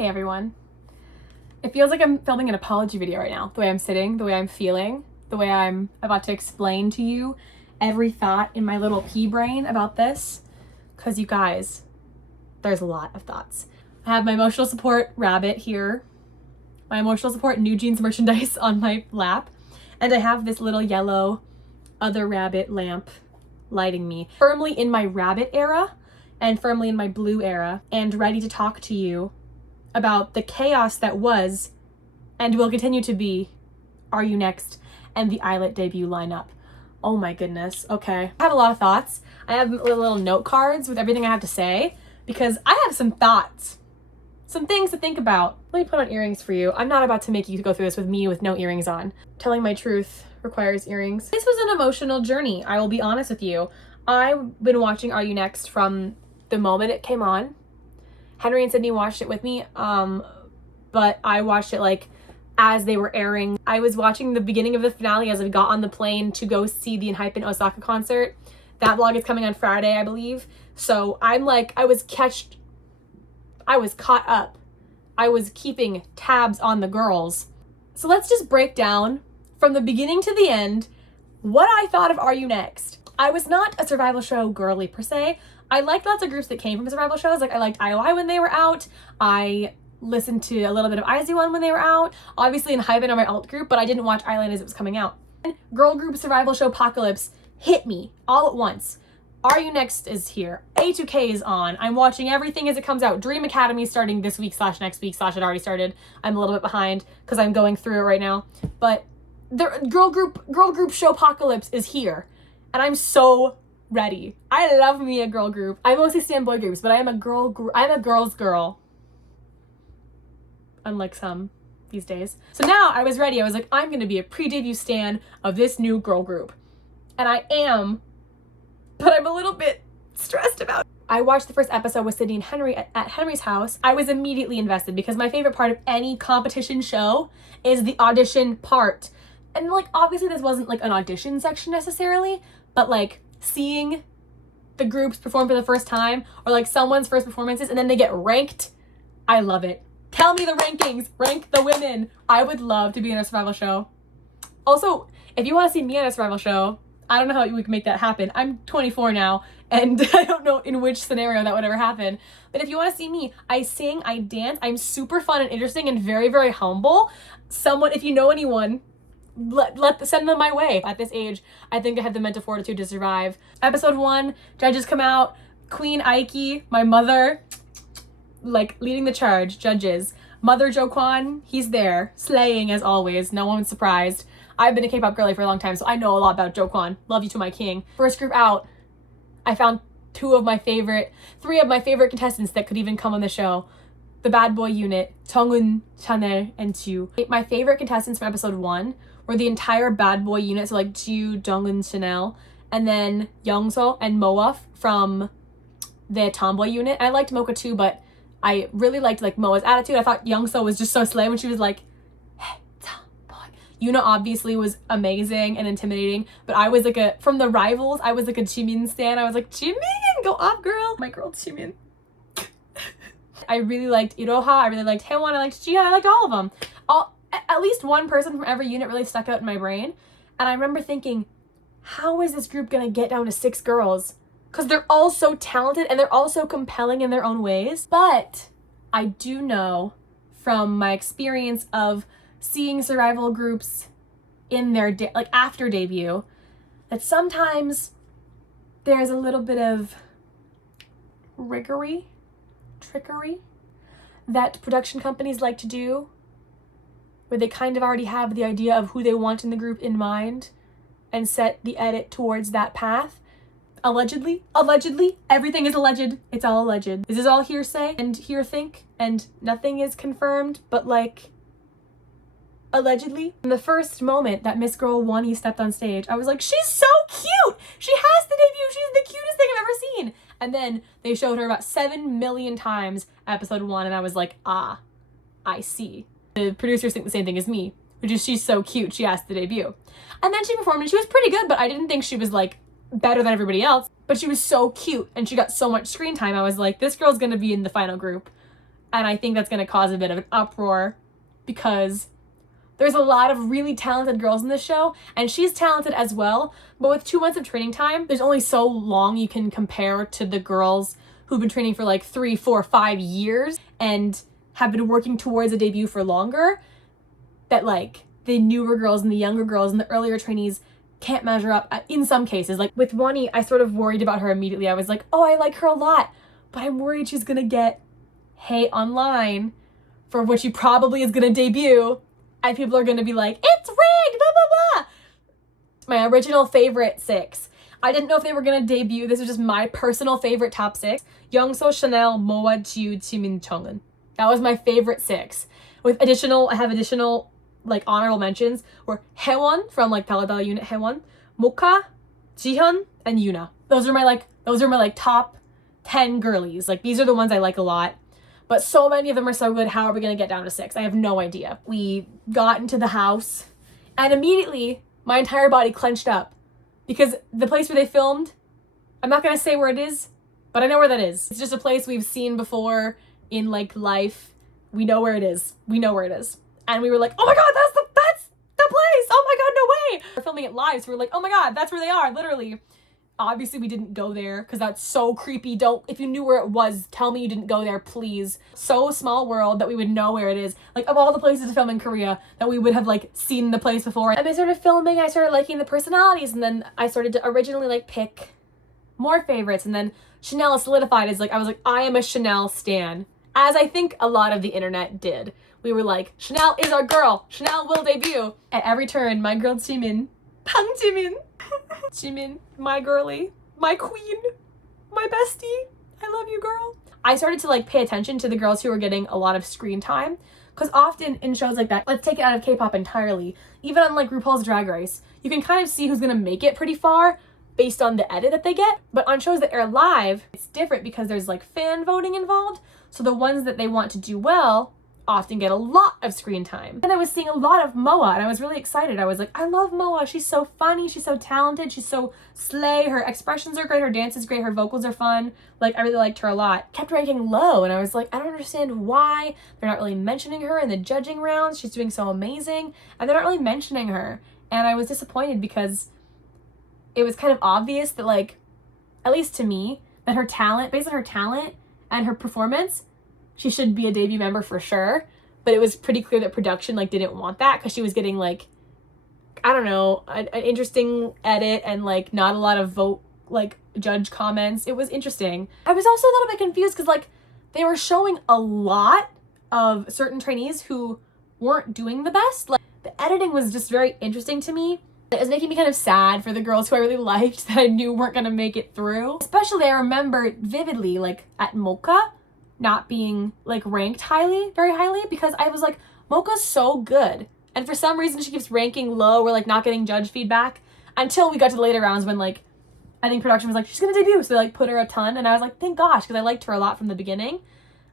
Hey everyone. It feels like I'm filming an apology video right now. The way I'm sitting, the way I'm feeling, the way I'm about to explain to you every thought in my little pea brain about this. Because you guys, there's a lot of thoughts. I have my emotional support rabbit here, my emotional support New Jeans merchandise on my lap, and I have this little yellow other rabbit lamp lighting me firmly in my rabbit era and firmly in my blue era, and ready to talk to you about the chaos that was and will continue to be RUNext and the Islet debut lineup. Oh my goodness. Okay. I have a lot of thoughts. I have little note cards with everything I have to say because I have some thoughts, some things to think about. Let me put on earrings for you. I'm not about to make you go through this with me with no earrings on. Telling my truth requires earrings. This was an emotional journey. I will be honest with you. I've been watching RUNext from the moment it came on. Henry and Sydney watched it with me, but I watched it like as they were airing. I was watching the beginning of the finale as I got on the plane to go see the Enhypen Osaka concert. That vlog is coming on Friday, I believe. So I'm like, I was caught up. I was keeping tabs on the girls. So let's just break down from the beginning to the end what I thought of RUNext. I was not a survival show girly per se. I liked lots of groups that came from survival shows. Like I liked IOI when they were out. I listened to a little bit of IZ*ONE when they were out. Obviously Enhypen are my alt group, but I didn't watch Island as it was coming out. Girl group survival show apocalypse hit me all at once. RUNext is here. A2K is on. I'm watching everything as it comes out. Dream Academy starting this week / next week / it already started. I'm a little bit behind because I'm going through it right now. But the girl group show apocalypse is here. And I'm so ready. I love me a girl group. I mostly stand boy groups, but I am a I'm a girl's girl. Unlike some these days. So now I was ready. I was like, I'm gonna be a pre-debut stan of this new girl group. And I am, but I'm a little bit stressed about it. I watched the first episode with Sydney and Henry at Henry's house. I was immediately invested because my favorite part of any competition show is the audition part. And like, obviously this wasn't like an audition section necessarily, but like seeing the groups perform for the first time or like someone's first performances and then they get ranked, I love it. Tell me the rankings, rank the women. I would love to be in a survival show. Also, if you want to see me in a survival show, I don't know how we can make that happen. I'm 24 now and I don't know in which scenario that would ever happen. But if you want to see me, I sing, I dance, I'm super fun and interesting and very, very humble. Someone, if you know anyone, send them my way. At this age, I think I have the mental fortitude to survive. Episode 1, judges come out. Queen Aiki, my mother, like leading the charge, judges. Mother Jo Kwon, he's there, slaying as always. No one's surprised. I've been a K-pop girly for a long time, so I know a lot about Jo Kwon. Love you to my king. First group out, I found three of my favorite contestants that could even come on the show. The bad boy unit, Jonghoon, Chanel, and Ju. My favorite contestants from episode 1 were the entire bad boy unit, so like Ju, Jonghoon, Chanel, and then Youngso and Moa from the tomboy unit. I liked Mocha too, but I really liked like Moa's attitude. I thought Youngso was just so slay when she was like, hey, tomboy. Yuna obviously was amazing and intimidating, but I was like from the rivals, I was like a Jimin stan. I was like, Jimin, go off girl. My girl Jimin. I really liked Iroha, I really liked Haewon, I liked Jiha, I liked all of them. At least one person from every unit really stuck out in my brain. And I remember thinking, how is this group gonna get down to 6 girls? Because they're all so talented and they're all so compelling in their own ways. But I do know from my experience of seeing survival groups in their like after debut that sometimes there's a little bit of trickery that production companies like to do, where they kind of already have the idea of who they want in the group in mind and set the edit towards that path. Allegedly, everything is alleged. It's all alleged. This is all hearsay and hearthink and nothing is confirmed, but like, allegedly. From the first moment that Miss Girl Wonnie stepped on stage, I was like, she's so cute! She has the debut! She's the cutest thing I've ever seen! And then they showed her about 7 million times episode 1 and I was like, ah, I see. The producers think the same thing as me, which is she's so cute, she has to debut. And then she performed and she was pretty good, but I didn't think she was like better than everybody else, but she was so cute and she got so much screen time. I was like, this girl's gonna be in the final group. And I think that's going to cause a bit of an uproar because there's a lot of really talented girls in this show, and she's talented as well. But with 2 months of training time, there's only so long you can compare to the girls who've been training for like 3, 4, 5 years and have been working towards a debut for longer, that like the newer girls and the younger girls and the earlier trainees can't measure up in some cases. Like with Wonnie, I sort of worried about her immediately. I was like, oh, I like her a lot, but I'm worried she's gonna get hate online for what she probably is gonna debut, and people are gonna be like, it's rigged, blah, blah, blah. My original favorite 6. I didn't know if they were gonna debut. This was just my personal favorite top 6. Youngso, Chanel, Moa, Jiu, Jimin, Chungin. That was my favorite 6. I have additional like honorable mentions were Haewon from like Bella unit Haewon, Mocha, Jihyun, and Yuna. Those are my like top 10 girlies. Like these are the ones I like a lot. But so many of them are so good. How are we gonna get down to 6? I have no idea. We got into the house and immediately my entire body clenched up because the place where they filmed, I'm not gonna say where it is, but I know where that is. It's just a place we've seen before in like life. We know where it is. And we were like, oh my God, that's the place. Oh my God, no way. We're filming it live. So we're like, oh my God, that's where they are, literally. Obviously we didn't go there because that's so creepy. If you knew where it was, tell me you didn't go there, please. So small world that we would know where it is. Like of all the places to film in Korea that we would have like seen the place before. And they started filming, I started liking the personalities, and then I started to originally like pick more favorites, and then Chanel solidified as like, I was like, I am a Chanel stan. As I think a lot of the internet did. We were like, Chanel is our girl. Chanel will debut. At every turn, my girl Jimin, Pang Jimin, Jimin, my girly, my queen, my bestie. I love you, girl. I started to like pay attention to the girls who were getting a lot of screen time, because often in shows like that, let's take it out of K-pop entirely, even on like RuPaul's Drag Race, you can kind of see who's gonna make it pretty far based on the edit that they get. But on shows that air live, it's different because there's like fan voting involved. So the ones that they want to do well often get a lot of screen time. And I was seeing a lot of Moa, and I was really excited. I was like, I love Moa. She's so funny. She's so talented. She's so slay. Her expressions are great. Her dance is great. Her vocals are fun. Like, I really liked her a lot. Kept ranking low, and I was like, I don't understand why they're not really mentioning her in the judging rounds. She's doing so amazing, and they're not really mentioning her. And I was disappointed because it was kind of obvious that, like, at least to me, that her talent, based on her talent and her performance, she should be a debut member for sure. But it was pretty clear that production like didn't want that, because she was getting like, I don't know, an interesting edit and like not a lot of judge comments. It was interesting. I was also a little bit confused because like they were showing a lot of certain trainees who weren't doing the best. Like the editing was just very interesting to me. It was making me kind of sad for the girls who I really liked that I knew weren't gonna make it through. Especially I remember vividly like at Mocha not being like ranked very highly, because I was like, Mocha's so good. And for some reason she keeps ranking low or like not getting judge feedback until we got to the later rounds when like, I think production was like, she's gonna debut. So they like put her a ton, and I was like, thank gosh, because I liked her a lot from the beginning.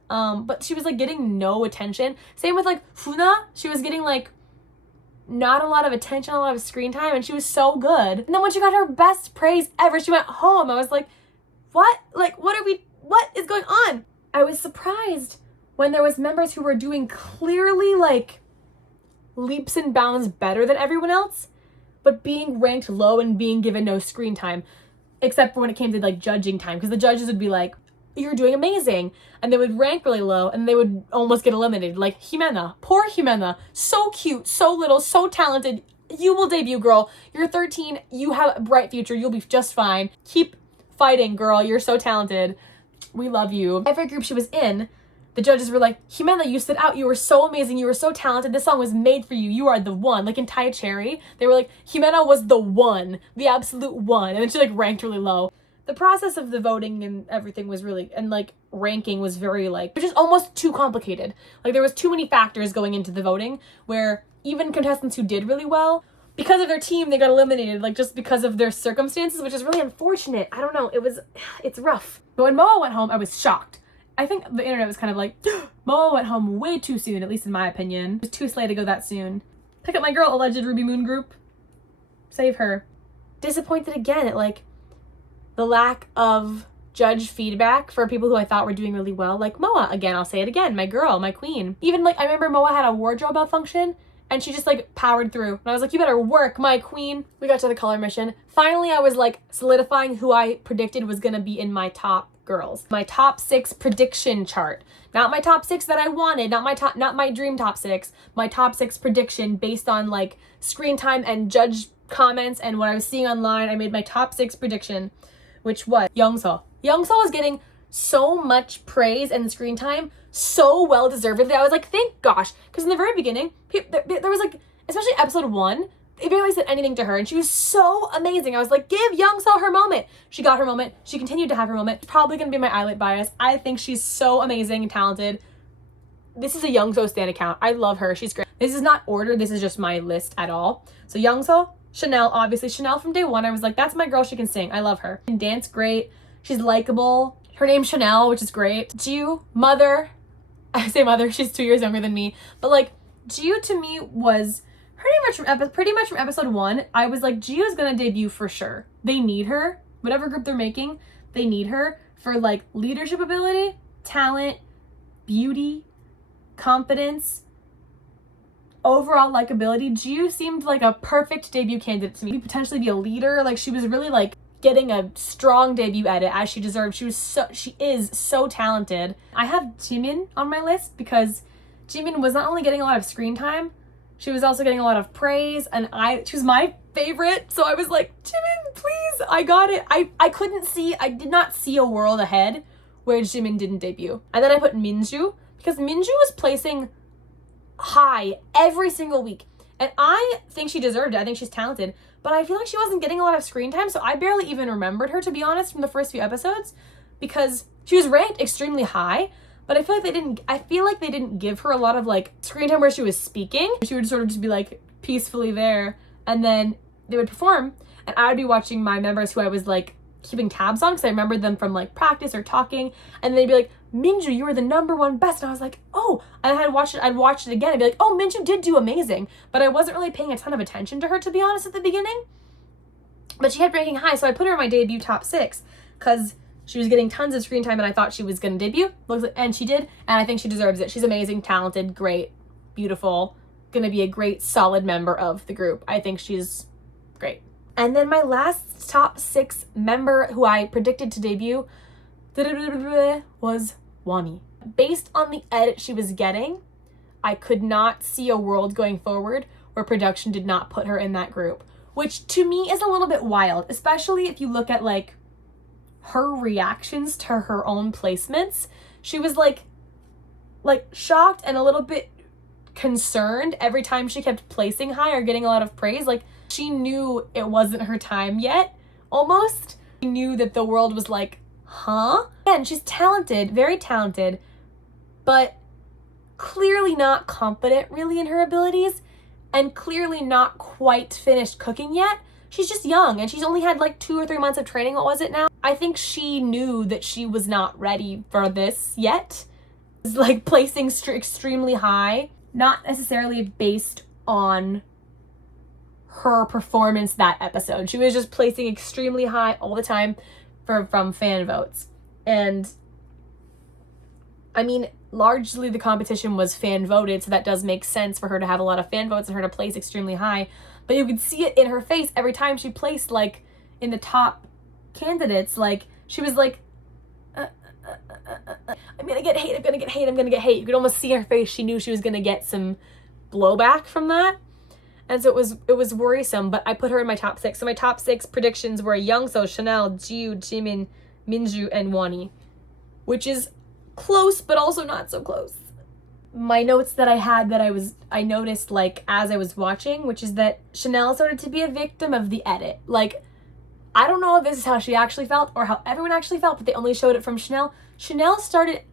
But she was like getting no attention. Same with like Funa, she was getting like not a lot of attention, a lot of screen time, and she was so good. And then when she got her best praise ever, she went home. I was like, what? Like, what is going on? I was surprised when there was members who were doing clearly like leaps and bounds better than everyone else, but being ranked low and being given no screen time, except for when it came to like judging time, because the judges would be like, you're doing amazing, and they would rank really low and they would almost get eliminated. Like Jimena, poor Jimena, so cute, so little, so talented. You will debut, girl. You're 13, you have a bright future, you'll be just fine. Keep fighting, girl, you're so talented. We love you. Every group she was in, the judges were like, Jimena, you stood out. You were so amazing. You were so talented. This song was made for you. You are the one. Like in Thai Cherry, they were like, Jimena was the one, the absolute one. And then she like ranked really low. The process of the voting and everything was really, and like ranking was very like, which is almost too complicated. Like there was too many factors going into the voting, where even contestants who did really well, because of their team, they got eliminated, like just because of their circumstances, which is really unfortunate. I don't know, it's rough. But when Moa went home, I was shocked. I think the internet was kind of like, Moa went home way too soon, at least in my opinion. It was too slay to go that soon. Pick up my girl, alleged Ruby Moon group. Save her. Disappointed again at like the lack of judge feedback for people who I thought were doing really well. Like Moa, again, I'll say it again, my girl, my queen. Even like, I remember Moa had a wardrobe malfunction and she just like powered through. And I was like, you better work, my queen. We got to the color mission. Finally, I was like solidifying who I predicted was gonna be in my top girls. My top 6 prediction chart. Not my top 6 that I wanted, not my dream top 6. My top 6 prediction based on like screen time and judge comments and what I was seeing online. I made my top 6 prediction, which was Youngso. Youngso was getting so much praise and screen time so well deservedly. I was like, thank gosh, because in the very beginning, there was like, especially episode 1, they barely said anything to her, and she was so amazing. I was like, give Youngso her moment. She got her moment. She continued to have her moment. It's probably gonna be my eyelid bias. I think she's so amazing and talented. This is a Youngso stan account. I love her. She's great. This is not ordered. This is just my list at all. So Youngso, Chanel, obviously. Chanel from day one, I was like, that's my girl. She can sing. I love her. And dance great. She's likable. Her name's Chanel, which is great. Jiu, mother. I say mother. She's 2 years younger than me. But like, Jiu to me was pretty much from episode 1. I was like, Jiu is gonna debut for sure. They need her. Whatever group they're making, they need her for like leadership ability, talent, beauty, confidence, overall likability. Jiu seemed like a perfect debut candidate to me. Potentially be a leader. Like she was really like getting a strong debut edit as she deserved. She is so talented. I have Jimin on my list because Jimin was not only getting a lot of screen time, she was also getting a lot of praise, and she was my favorite. So I was like, Jimin, please, I got it. I did not see a world ahead where Jimin didn't debut. And then I put Minju because Minju was placing high every single week. And I think she deserved it. I think she's talented, but I feel like she wasn't getting a lot of screen time. So I barely even remembered her, to be honest, from the first few episodes because she was ranked extremely high. But I feel like they didn't give her a lot of like screen time where she was speaking. She would sort of just be like peacefully there, and then they would perform, and I would be watching my members who I was like keeping tabs on because I remembered them from like practice or talking, and they'd be like, Minju, you were the #1 best. And I was like, oh, and I'd watch it again and be like, oh, Minju did do amazing. But I wasn't really paying a ton of attention to her, to be honest, at the beginning. But she had ranking high, so I put her in my debut top 6 because she was getting tons of screen time and I thought she was going to debut. And she did, and I think she deserves it. She's amazing, talented, great, beautiful, going to be a great, solid member of the group. I think she's great. And then my last top 6 member who I predicted to debut was Wani. Based on the edit she was getting, I could not see a world going forward where production did not put her in that group, which to me is a little bit wild, especially if you look at like her reactions to her own placements. She was like shocked and a little bit concerned every time she kept placing high or getting a lot of praise. Like she knew it wasn't her time yet, almost. She knew that the world was like, huh? And she's talented, very talented, but clearly not confident really in her abilities and clearly not quite finished cooking yet. She's just young and she's only had like 2 or 3 months of training. What was it now? I think she knew that she was not ready for this yet. It's like placing extremely high, not necessarily based on her performance that episode. She was just placing extremely high all the time from fan votes. And I mean, largely the competition was fan voted, so that does make sense for her to have a lot of fan votes and her to place extremely high. But you could see it in her face every time she placed like in the top candidates. Like she was like, I'm gonna get hate, I'm gonna get hate, I'm gonna get hate. You could almost see in her face she knew she was gonna get some blowback from that. And so it was worrisome, but I put her in my top 6. So my top 6 predictions were Youngso, Chanel, Jiu, Jimin, Minju, and Wani, which is close, but also not so close. My notes that I had that I noticed like as I was watching, which is that Chanel started to be a victim of the edit. Like, I don't know if this is how she actually felt or how everyone actually felt, but they only showed it from Chanel. Chanel started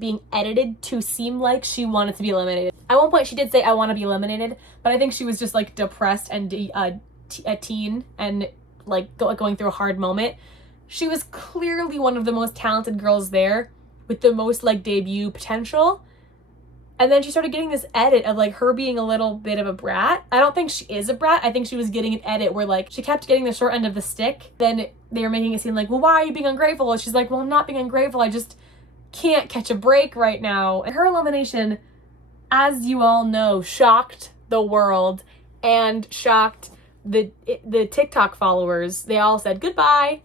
being edited to seem like she wanted to be eliminated. At one point she did say, I want to be eliminated, but I think she was just like depressed and a teen and like going through a hard moment. She was clearly one of the most talented girls there with the most like debut potential. And then she started getting this edit of like her being a little bit of a brat. I don't think she is a brat. I think she was getting an edit where like she kept getting the short end of the stick. Then they were making it seem like, well, why are you being ungrateful? And she's like, well, I'm not being ungrateful. I just can't catch a break right now. And her elimination, as you all know, shocked the world and shocked the TikTok followers. They all said goodbye.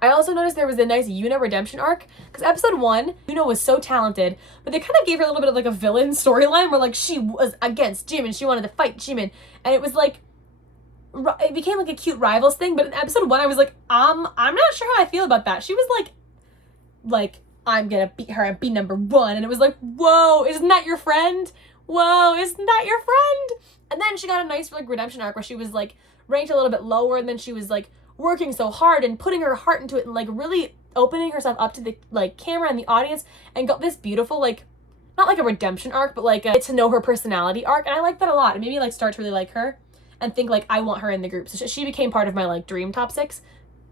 I also noticed there was a nice Yuna redemption arc, because episode 1, Yuna was so talented, but they kind of gave her a little bit of like a villain storyline where like she was against Jimin, she wanted to fight Jimin, and it was like, it became like a cute rivals thing. But in episode 1, I was like, I'm not sure how I feel about that. She was like, I'm gonna beat her and be number 1, and it was like, whoa, isn't that your friend? Whoa, isn't that your friend? And then she got a nice like redemption arc where she was like ranked a little bit lower, and then she was like working so hard and putting her heart into it and like really opening herself up to the like camera and the audience, and got this beautiful like, not like a redemption arc, but like a get to know her personality arc. And I like that a lot. It made me like start to really like her and think like I want her in the group. So she became part of my like dream top 6.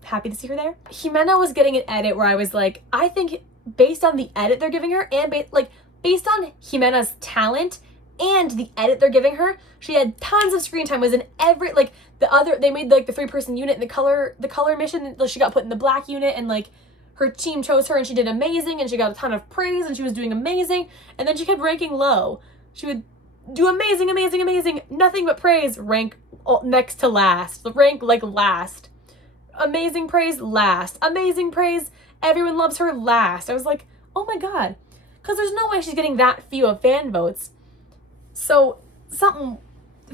Happy to see her there. Jimena was getting an edit where I was like, I think based on the edit they're giving her and based on Jimena's talent and the edit they're giving her, she had tons of screen time. Was in every like they made like the 3-person unit in the color mission. She got put in the black unit, and like her team chose her, and she did amazing, and she got a ton of praise, and she was doing amazing. And then she kept ranking low. She would do amazing, nothing but praise, rank next to last, rank like last, amazing praise last, amazing praise, everyone loves her last. I was like, oh my god, because there's no way she's getting that few of fan votes. So something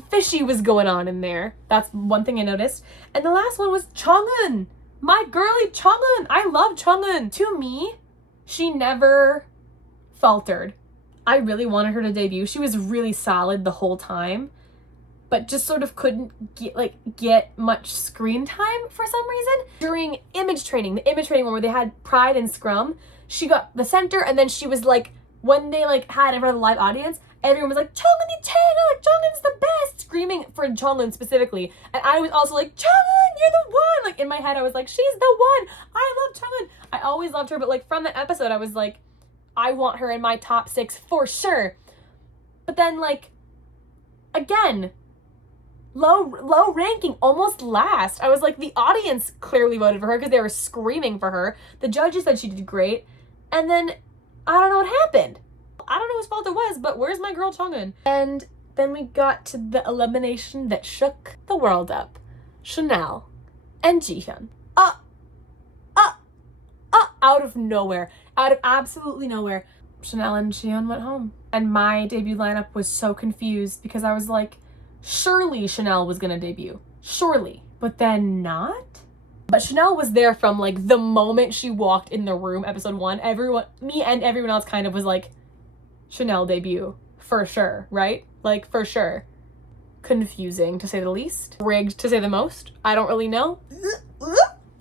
fishy was going on in there. That's one thing I noticed. And the last one was Chongun. My girly Chongun. I love Chongun. To me, she never faltered. I really wanted her to debut. She was really solid the whole time, but just sort of couldn't get much screen time for some reason. During image training, the image training one where they had Pride and Scrum, she got the center, and then she was like, when they like had in front of the live audience, everyone was like, Chongun Itae, like Chongun's the best, screaming for Chongun specifically. And I was also like, Chongun, you're the one. Like in my head, I was like, she's the one. I love Chongun. I always loved her, but like from the episode, I was like, I want her in my top 6 for sure. But then like, again, low ranking, almost last. I was like, the audience clearly voted for her because they were screaming for her. The judges said she did great. And then I don't know what happened. I don't know whose fault it was, but where's my girl Chongun? And then we got to the elimination that shook the world up. Chanel and Jihyun. Out of nowhere. Out of absolutely nowhere. Chanel and Jihyun went home. And my debut lineup was so confused because I was like, surely Chanel was gonna debut. Surely. But then not? But Chanel was there from like the moment she walked in the room, episode 1. Me and everyone else kind of was like, Chanel debut. For sure, right? Like, for sure. Confusing, to say the least. Rigged, to say the most. I don't really know.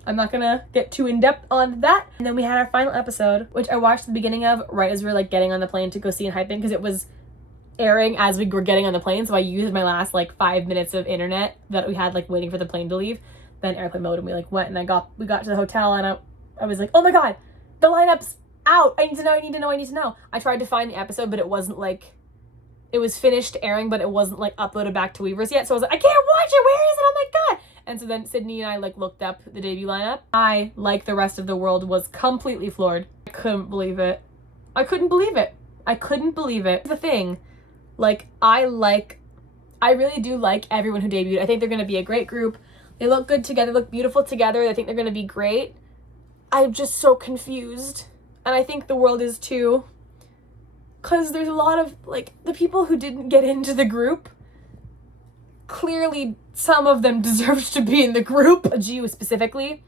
I'm not gonna get too in-depth on that. And then we had our final episode, which I watched the beginning of right as we were like getting on the plane to go see and hype in, because it was airing as we were getting on the plane. So I used my last like 5 minutes of internet that we had like waiting for the plane to leave. Then airplane mode, and we like went, and we got to the hotel, and I was like, oh my god, the lineup's out. I need to know. I tried to find the episode, but it wasn't like, it was finished airing, but it wasn't like uploaded back to Weavers yet. So I was like, I can't watch it. Where is it? Oh my god. And so then Sydney and I like looked up the debut lineup. I, like the rest of the world, was completely floored. I couldn't believe it. The thing, like, I really do like everyone who debuted. I think they're gonna be a great group. They look good together, look beautiful together. I think they're gonna be great. I'm just so confused. And I think the world is too. Because there's a lot of, like, the people who didn't get into the group, clearly some of them deserved to be in the group. Jiu specifically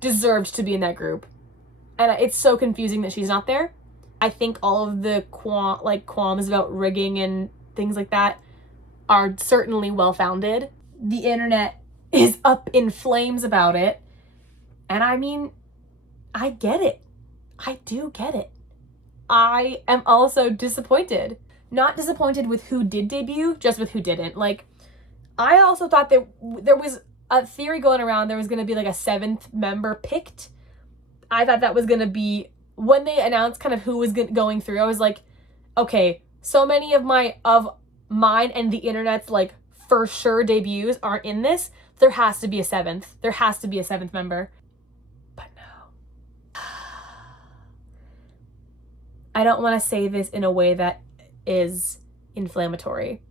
deserved to be in that group. And it's so confusing that she's not there. I think all of the qualms about rigging and things like that are certainly well-founded. The internet is up in flames about it. And I mean, I get it. I do get it. I am also disappointed. Not disappointed with who did debut, just with who didn't. Like, I also thought that there was a theory going around there was going to be like a 7th member picked. I thought that was going to be, when they announced kind of who was going through, I was like, okay, so many of mine and the internet's like for sure debuts aren't in this, there has to be a seventh. There has to be a seventh member. But no. I don't want to say this in a way that is inflammatory,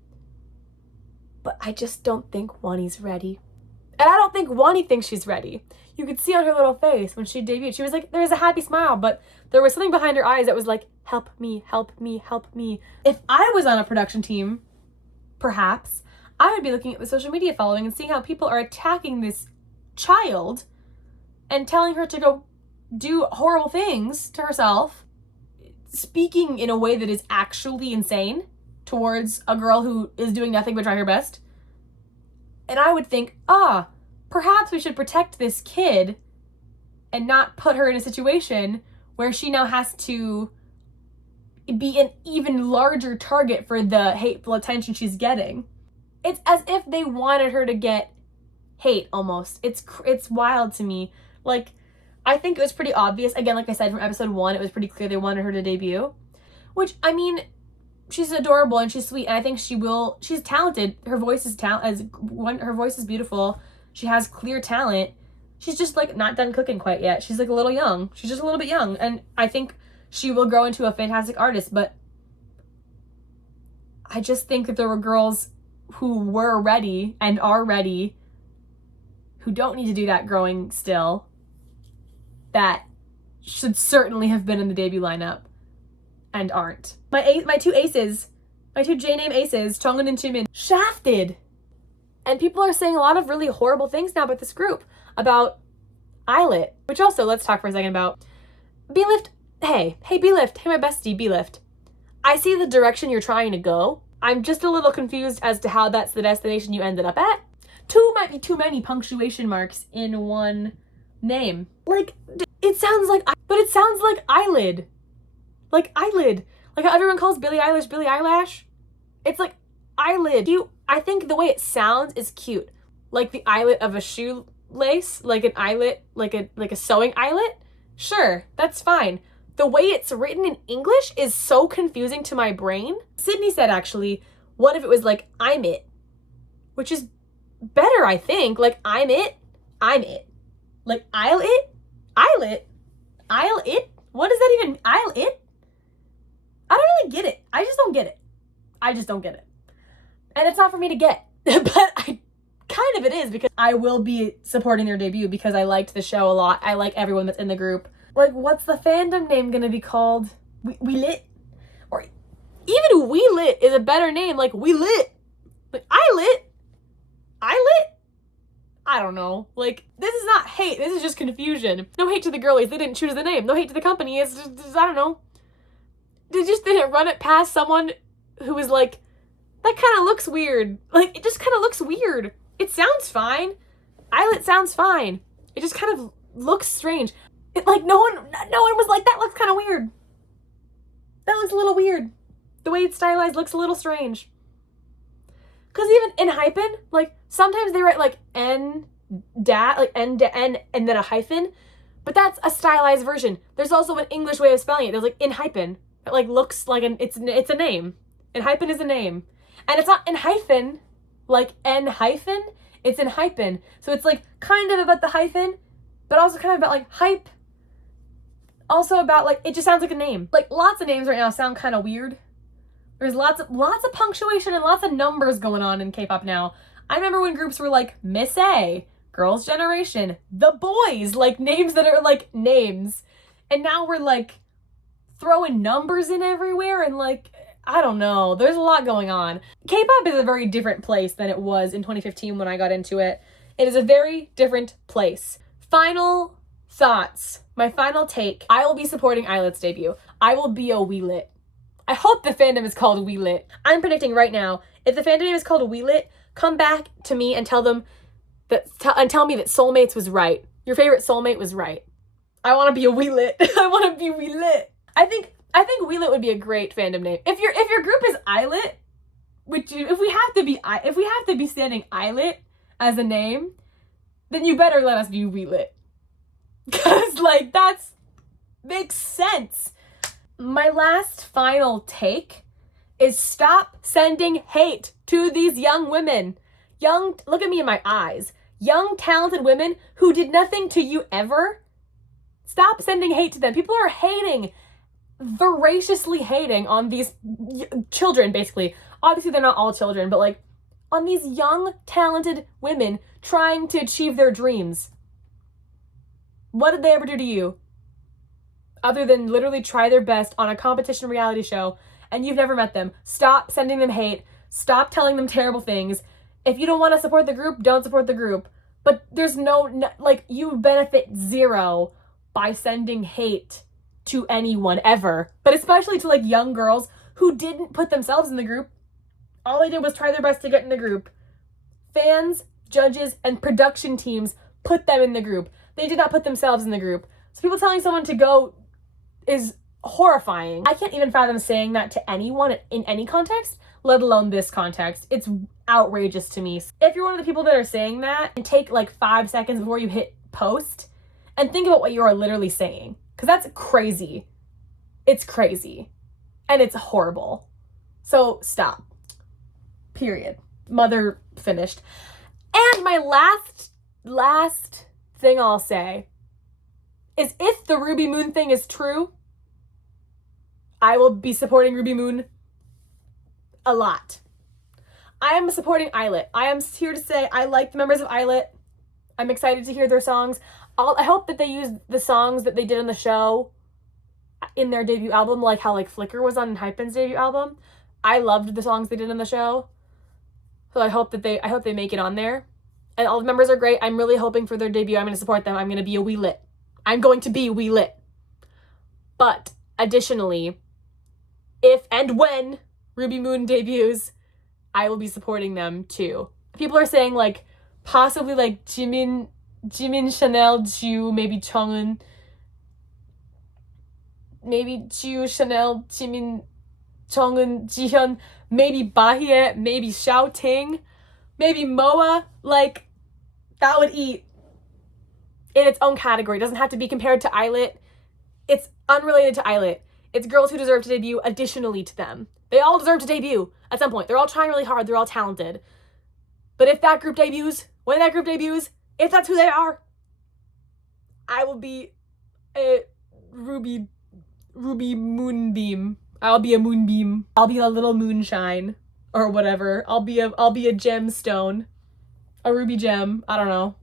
but I just don't think Wani's ready. And I don't think Wani thinks she's ready. You could see on her little face when she debuted, she was like, there was a happy smile, but there was something behind her eyes that was like, help me, help me, help me. If I was on a production team, perhaps, I would be looking at the social media following and seeing how people are attacking this child and telling her to go do horrible things to herself, speaking in a way that is actually insane towards a girl who is doing nothing but try her best. And I would think, perhaps we should protect this kid and not put her in a situation where she now has to be an even larger target for the hateful attention she's getting. It's as if they wanted her to get hate almost. It's wild to me. Like, I think it was pretty obvious. Again, like I said, from episode 1, it was pretty clear they wanted her to debut. Which, I mean, she's adorable and she's sweet, and I think she's talented. Her voice is her voice is beautiful. She has clear talent. She's just like not done cooking quite yet. She's like a little young. She's just a little bit young, and I think she will grow into a fantastic artist, but I just think that there were girls who were ready and are ready who don't need to do that growing still, that should certainly have been in the debut lineup and aren't. My two J-name aces, Chongwon and Jimin, shafted. And people are saying a lot of really horrible things now about this group, about Islet, which also, let's talk for a second about BELIFT. Hey BELIFT, hey my bestie BELIFT. I see the direction you're trying to go. I'm just a little confused as to how that's the destination you ended up at. 2 might be too many punctuation marks in one name. Like, it sounds like eyelid. Like eyelid. Like how everyone calls Billie Eilish Billie Eyelash. It's like eyelid. I think the way it sounds is cute. Like the eyelet of a shoelace, like an eyelet, like a sewing eyelet. Sure, that's fine. The way it's written in English is so confusing to my brain. Sydney said, actually, what if it was like, I'm it? Which is better, I think. Like, I'm it. Like, I'll it? What does that even, I'll it? I don't really get it. I just don't get it. And it's not for me to get. But kind of it is, because I will be supporting their debut because I liked the show a lot. I like everyone that's in the group. Like, what's the fandom name gonna be called? We lit? Or even We Lit is a better name. Like, We Lit. Like, I lit. I don't know. Like, this is not hate. This is just confusion. No hate to the girlies. They didn't choose the name. No hate to the company. It's just I don't know. They just didn't run it past someone who was like, that kind of looks weird. Like, it just kind of looks weird. It sounds fine. Islet sounds fine. It just kind of looks strange. Like, no one was like, that looks kind of weird. That looks a little weird. The way it's stylized looks a little strange. Because even in hyphen, like, sometimes they write, like, and then a hyphen. But that's a stylized version. There's also an English way of spelling it. There's, like, in hyphen. It, like, looks like it's a name. In hyphen is a name. And it's not in hyphen, like, N hyphen. It's in hyphen. So it's, like, kind of about the hyphen, but also kind of about, like, hype. Also about, like, it just sounds like a name. Like, lots of names right now sound kind of weird. There's lots of punctuation and lots of numbers going on in K-pop now. I remember when groups were like Miss A, Girls' Generation, The Boys, like names that are like names. And now we're like throwing numbers in everywhere and like, I don't know. There's a lot going on. K-pop is a very different place than it was in 2015 when I got into it. It is a very different place. Final thoughts. My final take. I will be supporting Islet's debut. I will be a We Lit. I hope the fandom is called We Lit. I'm predicting right now, if the fandom is called We Lit, come back to me and tell me that Soulmates was right. Your favorite soulmate was right. I want to be a We Lit. I want to be We Lit. I think We Lit would be a great fandom name. If your group is Islet, if we have to be standing Islet as a name, then you better let us be We Lit. Cause like that's makes sense. My last final take is stop sending hate to these young women. Look at me in my eyes. Young, talented women who did nothing to you ever. Stop sending hate to them. People are hating, voraciously hating on these children, basically. Obviously, they're not all children, but like on these young, talented women trying to achieve their dreams. What did they ever do to you? Other than literally try their best on a competition reality show, and you've never met them. Stop sending them hate. Stop telling them terrible things. If you don't want to support the group, don't support the group. But there's like, you benefit zero by sending hate to anyone ever. But especially to like young girls who didn't put themselves in the group. All they did was try their best to get in the group. Fans, judges, and production teams put them in the group. They did not put themselves in the group. So people telling someone to go is horrifying. I can't even fathom saying that to anyone in any context, let alone this context. It's outrageous to me. If you're one of the people that are saying that, and take like 5 seconds before you hit post and think about what you are literally saying, because that's crazy. It's crazy. And it's horrible. So stop. Period. Mother finished. And my last thing I'll say is, if the Ruby Moon thing is true, I will be supporting Ruby Moon a lot. I am supporting Islet. I am here to say I like the members of Islet. I'm excited to hear their songs. I hope that they use the songs that they did on the show in their debut album, like how like Flicker was on Hypen's debut album. I loved the songs they did in the show. So I hope they make it on there. And all the members are great. I'm really hoping for their debut. I'm going to support them. I'm going to be a wee lit. I'm going to be wee lit. But additionally, if and when Ruby Moon debuts, I will be supporting them too. People are saying like possibly like Jimin, Chanel, Ju, maybe Chong'un, maybe Ju, Chanel, Jimin, Chong'un, Jihyun, maybe Bahie, maybe Xiaoting, maybe Moa. Like, that would eat in its own category. It doesn't have to be compared to Islet. It's unrelated to Islet. It's girls who deserve to debut additionally to them. They all deserve to debut at some point. They're all trying really hard. They're all talented. But if that group debuts, when that group debuts, if that's who they are, I will be a Ruby Moonbeam. I'll be a moonbeam. I'll be a little moonshine or whatever. I'll be a gemstone. A ruby gem. I don't know.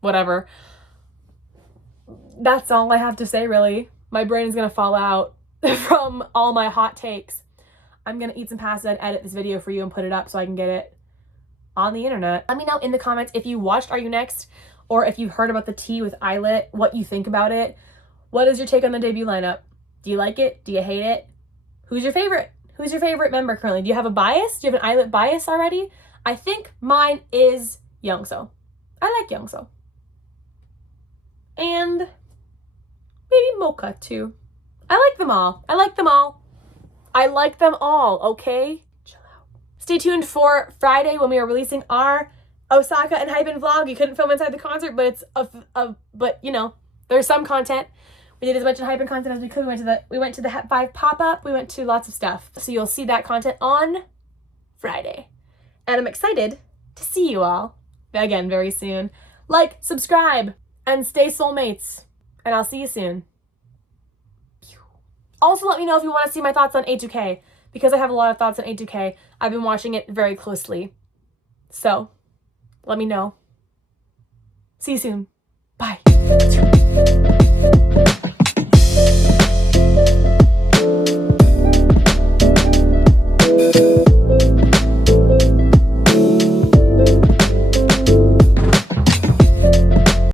Whatever. That's all I have to say, really. My brain is going to fall out from all my hot takes. I'm going to eat some pasta and edit this video for you and put it up so I can get it on the internet. Let me know in the comments if you watched RUNext or if you've heard about the tea with Islet, what you think about it. What is your take on the debut lineup? Do you like it? Do you hate it? Who's your favorite? Who's your favorite member currently? Do you have a bias? Do you have an Islet bias already? I think mine is Youngso. I like Youngso. And maybe Mocha too. I like them all. I like them all. I like them all, okay? Chill out. Stay tuned for Friday when we are releasing our Osaka and Hypen vlog. You couldn't film inside the concert, but it's but you know, there's some content. We did as much Hypen content as we could. We went to the Het 5 pop-up. We went to lots of stuff. So you'll see that content on Friday. And I'm excited to see you all again very soon. Like, subscribe, and stay soulmates. And I'll see you soon. Also, let me know if you want to see my thoughts on A2K, because I have a lot of thoughts on A2K. I've been watching it very closely. So, let me know. See you soon. Bye.